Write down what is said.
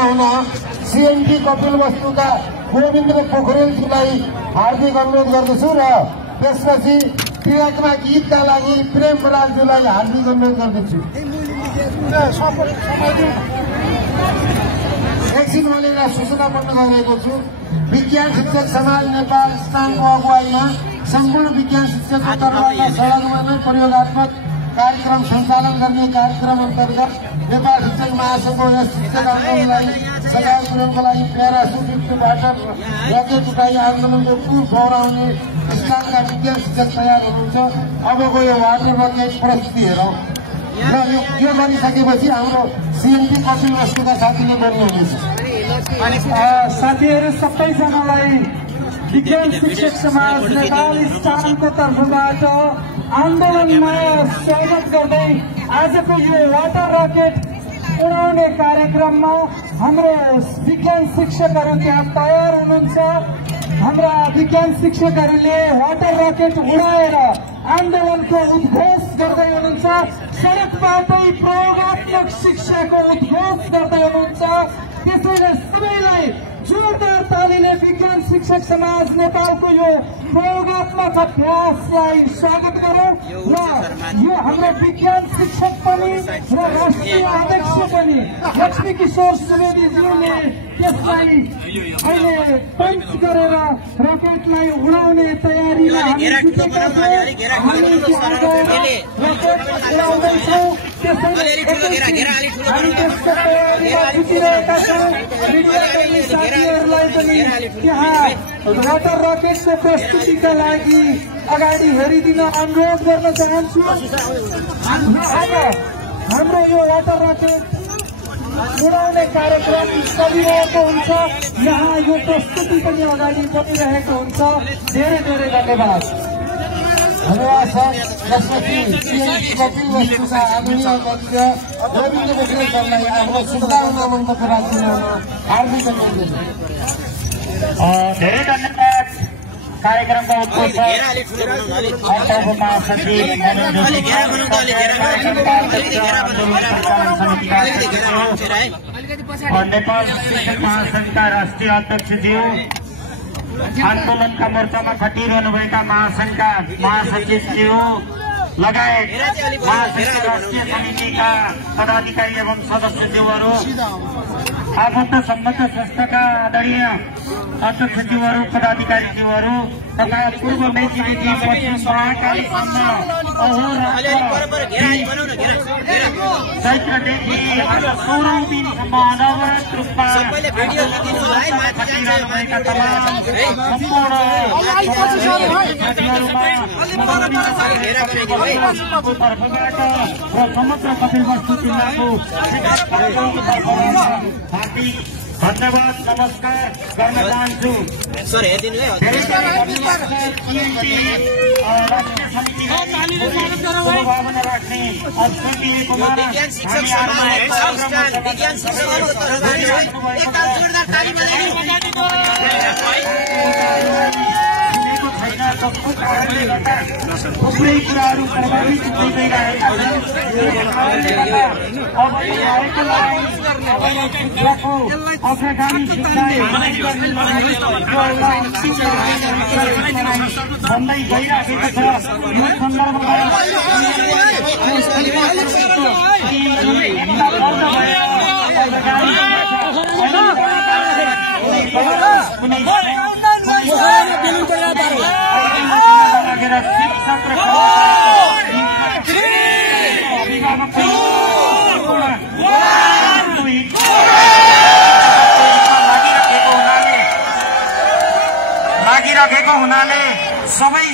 बनाउन सीएमडी कपिलवस्तुका गोविन्द पोखरेलजीलाई हार्दिक अनुरोध गर्दछु र त्यसपछि क्रियात्मक गीतका लागि प्रेम बरालजीलाई हार्दिक अनुरोध गर्दछु। एकछिन मैले एउटा सूचना पढ्न गइरहेको छु। विज्ञान शिक्षक समाज नेपाल स्थानको अगुवाईमा सम्पूर्ण विज्ञान शिक्षकको तर्फबाट सडकमा नै प्रयोगात्मक कार्यक्रम सञ्चालन गर्ने कार्यक्रम अन्तर्गत नेपाल शिक्षक महासंघको यस शिक्षक आन्दोलनलाई सघाउ पुर्याउनको लागि प्यारासुटबाट रकेट उठाई आन्दोलनको पुर फौराउने स्थानका विज्ञान शिक्षक तयार हुनुहुन्छ। अबको यो वाटर रकेट प्रस्तुति हेरौँ र यो गरिसकेपछि हाम्रो सीएमडी कपिलवस्तुका साथीले बोल्नुहुनेछ। साथीहरू सबैजनालाई विज्ञान शिक्षक समाज नेपाल स्थानको तर्फबाट आन्दोलनमा स्वागत गर्दै आजको यो वाटर रकेट उडाउने कार्यक्रममा हाम्रो विज्ञान शिक्षकहरू त्यहाँ तयार हुनुहुन्छ। हाम्रा विज्ञान शिक्षकहरूले वाटर रकेट उडाएर आन्दोलनको उद्घोष गर्दै हुनुहुन्छ। सडकबाटै प्रयोगात्मक शिक्षाको उद्घोष गर्दै हुनुहुन्छ। त्यसैले सबैलाई जोरदार तालीले विज्ञान शिक्षक समाज नेपालको यो प्रयोगात्मक अभ्यासलाई स्वागत गरौँ र यो हाम्रो विज्ञान शिक्षक पनि र राष्ट्रिय अध्यक्ष पनि लक्ष्मी किशोर सुवेदीज्यूले त्यसलाई अहिले पञ्च गरेर रकेटलाई उडाउने तयारीमा हामी जुटेका छौँ। हामी उडाउँदैछौँ। त्यसैले हामी त्यसको तयारीमा जुटिरहेका छौँ। मिडियाकर्मी साथीहरूलाई पनि त्यहाँ वाटर रकेटको प्रस्तुतिका लागि अगाडि हेरिदिन अनुरोध गर्न चाहन्छु। अब हाम्रो यो वाटर रकेट उडाउने कार्यक्रम चलिरहेको हुन्छ। यहाँ यो प्रस्तुति पनि अगाडि बढिरहेको हुन्छ। धेरै धेरै धन्यवाद। धन्यवाद सर। त्यसपछि सीएमडी कपिलवस्तुका आदरणीय अध्यक्ष गोविन्द पोखरेल सरलाई आफ्नो शुभकामना मन्तव्य राख्न हार्दिक अनुरोध। धेरै धन्यवाद। कार्यक्रमका उद्घोषक अन्तर्गत महासचिव नेपाल शिक्षक महासंघका राष्ट्रिय अध्यक्षज्यू, आन्दोलनका मोर्चामा खटिरहनुभएका महासंघका महासचिवज्यू लगायत महासंघ राष्ट्रिय समितिका पदाधिकारी एवं सदस्यज्यूहरू, आबद्ध सम्बद्ध संस्थाका आदरणीय अध्यक्षज्यूहरू, पदाधिकारीज्यूहरू तथा पूर्व मेचीदेखि पश्चिम महाकालीसम्म चैत्रदेखि आज 16औं दिनसम्म अनवरत रूपमा खटिरहनुभएका तमाम सम्पूर्ण तर्फबाट र समग्र कपिलवस्तु जिल्लाको हार्दिक धन्यवाद नमस्कार गर्न चाहन्छु। भावना राख्ने थुप्रै कुराहरू प्रभावित हुँदै गइरहेका छन्। अग्रगामी शिक्षा भन्दै गइराखेको छ। यो सन्दर्भमा शिक्षक र लागिरहेको हुनाले सबै